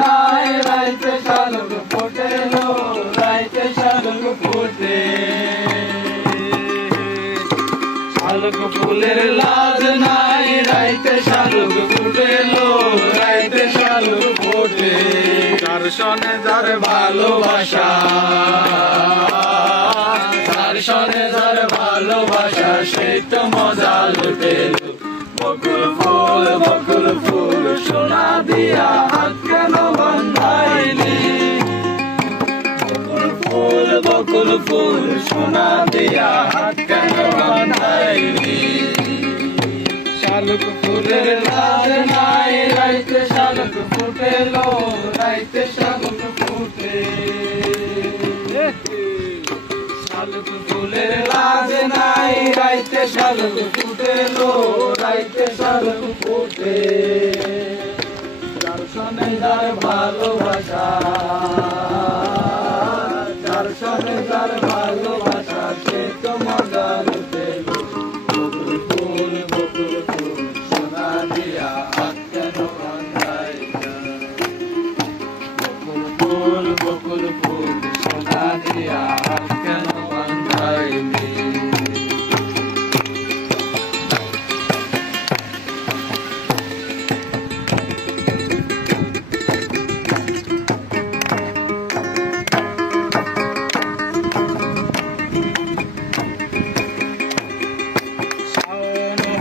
নাই রাইতে শালুক ফোটে লো রাইতে শালুক ফোটে শালুক ফুলের লাজ নাই রাইতে শালুক ফুটে লো রাইতে শালুক ফোটে যার সনে যার ভালোবাসা যার সনে যার ভালোবাসা সেই তো মজা লুটে বকুল ফুল সোনা দিয়া হাত কেন বান্ধাইলি বকুল ফুল সোনা দিয়া হাত কেন বান্ধাইলি শালুক ফুলের লাজ নাই রাইতে শালুক ফুটে লো রাইতে শালুক ফুটে শালুক ফুলের লাজ নাই রাইতে শালুক ফুটে লো রাইতে শালুক ফুটে যার সনে যার ভালোবাসা যার সনে যার ভালোবাসা সে তো মজা লুটে বকুল ফুল সোনা দিয়া হাত কেন বান্ধাইলা বকুল ফুল সোনা দিয়া হাত কেন বান্ধাইলি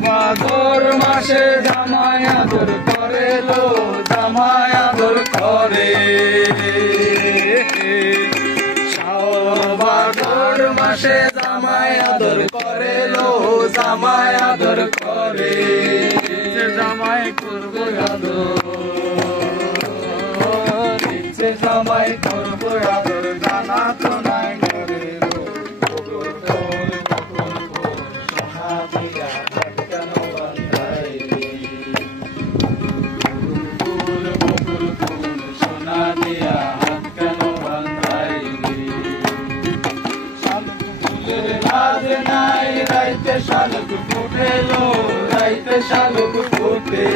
ভাদর মাসে জামাই আদর করে লো জামাই আদর করে ভাদর মাসে জামাই আদর করে লো জামাই আদর করে জামাই করবো আদর ইচ্ছে জামাই করবো আদর জানা তো নাই করে রাইতে শালুক ফুটে লো রাইতে শালুক ফুটে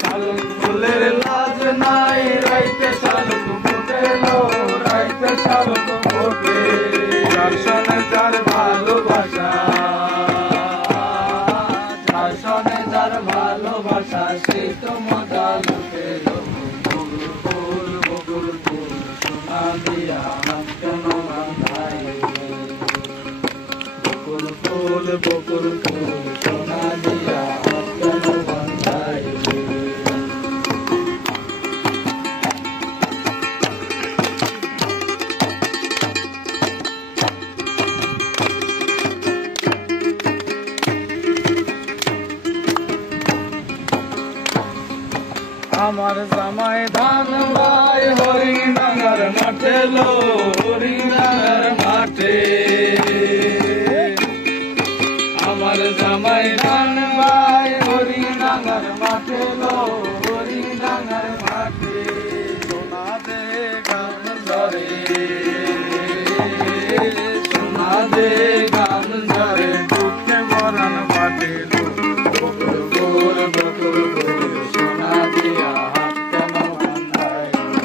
শালুক ফুলের লাজ নাই রাইতে শালুক ফুটে লো রাইতে শালুক ফুটে যার সনে যার ভালোবাসা যার সনে যার ভালোবাসা সে তো মজা লুটে লো বকুল ফুল সোনা দিয়া হাত কেন বান্ধাইলি বকুল ফুল সোনা দিয়া হাত কেন বান্ধাইলি আমার জামাই ধান ভাই হরিণাঙ্গার মাঠে লো হরিণাঙ্গার মাঠে আমার জামাই ধান ভাই হরিণাঙ্গার মাঠে লো হরিণাঙ্গার মাঠে সোনা দে গান ধরে সোনা দে গান ধরে দুঃখে মরণ বাটে বকুল ফুল সোনা দিয়া হাত কেন বান্ধাইলি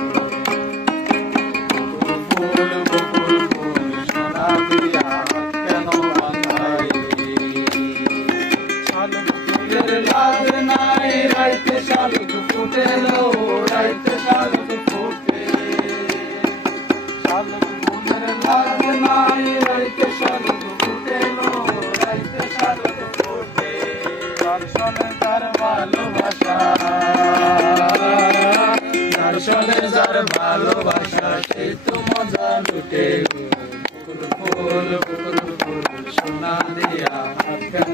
বকুল ফুল সোনা দিয়া হাত কেন বান্ধাইলি শালুক ফুলের লাজ নাই রাইতে শালুক ফুটে লো রাইতে শালুক ফুটে শালুক ফুলের লাজ নাই রাইতে শালুক ফুটে লো রাইতে শালুক ফুটে যার সনে যার ভালোবাসা যার সনে যার ভালোবাসা সে তো মজা লুটে বকুল ফুল সোনা দিয়া হাত কেন